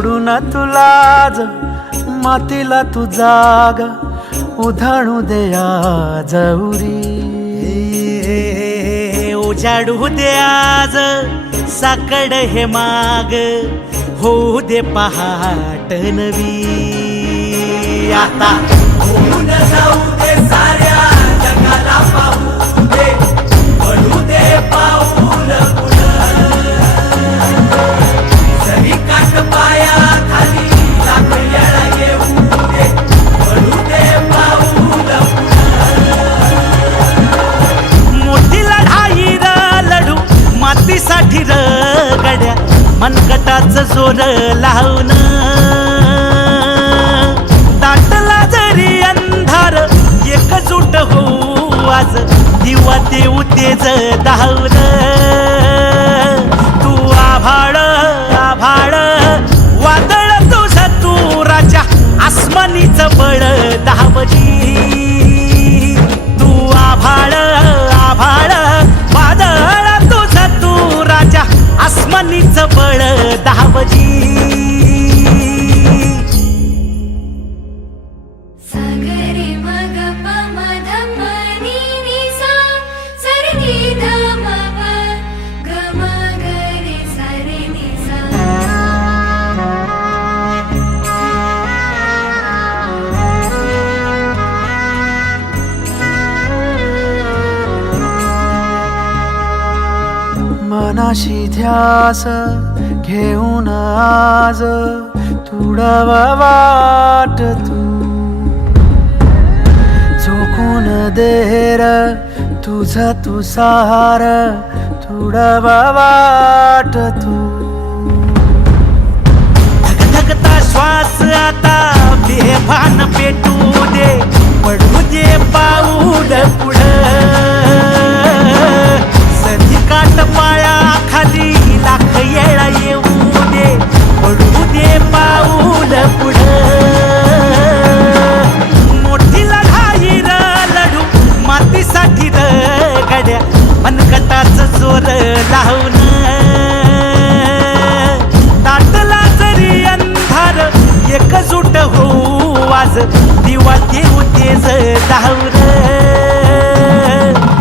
सोडून तुलाज मातीला तू जाग उधाणू दे आज उरी उजाडू दे आज साकड हे माग होऊ दे पहाट नवी आता होऊन जाऊ दे साऱ्या जगाला पाहू दे पडू दे पाऊल जरी काट पाया खाली लाख येळा येऊ दे पडू दे पाऊल मोठी लढाई लढू मातीसाठी गड्या मनगटाचं जोर लावून दाटला जरी अंधार एकजूट होऊ आज दिवा देऊ तेज धावून तू आभाळ आभाळ वादळ तुझं तू राजा आसमानीचं बळ धावली तू आभाळ आभाळ वादळ तुझं तू राजा आसमानीचं बळ धावली मनाशी ध्यास घेऊन आज तुडवा वाट तू झोकून देर तुझा तू सार तुडवा वाट तू धगधगता श्वास आता बेभान पेटू दे पडू दे पाऊल पुढं काट पाया खाली लाख येळा येऊ दे पडू दे पाऊल पुढं मोठी लढाई लढू मातीसाठी गड्या मनगटाचं जोर लावून दाटला जरी अंधार एकजूट होऊ आज दिवा देऊ तेज धावून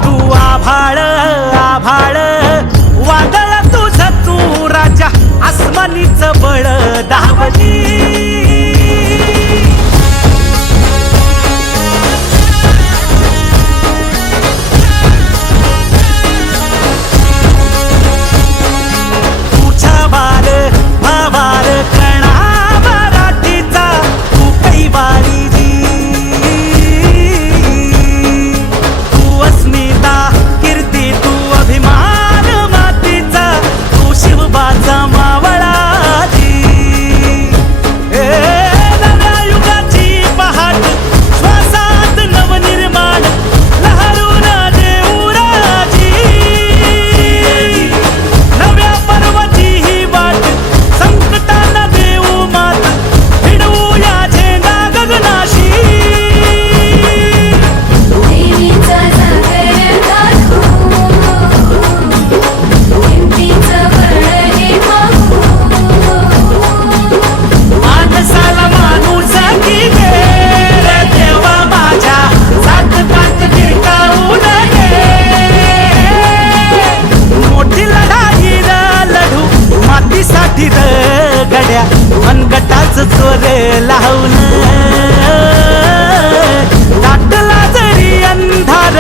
तू आभाळ आभाळ वादळ तुझं तू राजा आसमानीचं बळ धावली तुझा बार भावार कणा मराठीचा तू कैवारी तू अस्मिता कीर्ती तू अभिमान मातीचा तू शिवबाचा मावळा नव्या युगाची पहाट श्वासात नवनिर्माण लहरून देऊ राजी नव्या पर्वाची ही वाट संकटाला देऊ मात भिडवू या झेंडा गगनाशी माणसाला माणूस की गेर देवा माझ्या सात पात टिकाऊ नये मोठी लढाई लढू मातीसाठी गड्या मनगटाचं जोर लावून दाटला जरी अंधार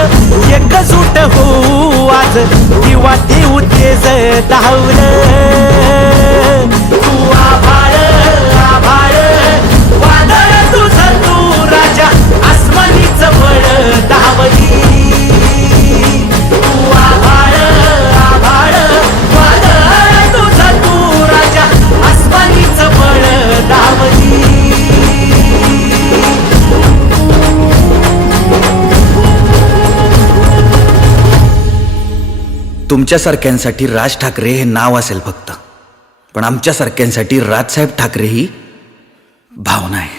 एकजूट होऊ आज दिवा देऊ तेज धावून तू आभाळ आभाळ वादळ तुझं तू राजा आसमानीचं बळ धावली तू आभाळ आभाळ वादळ तुझं तू राजा आसमानीचं बळ धावली तुमच्यासारख्यांसाठी राज ठाकरे हे नाव असेल फक्त, पण आमच्यासारख्यांसाठी राजसाहेब ठाकरे ही भावना आहे.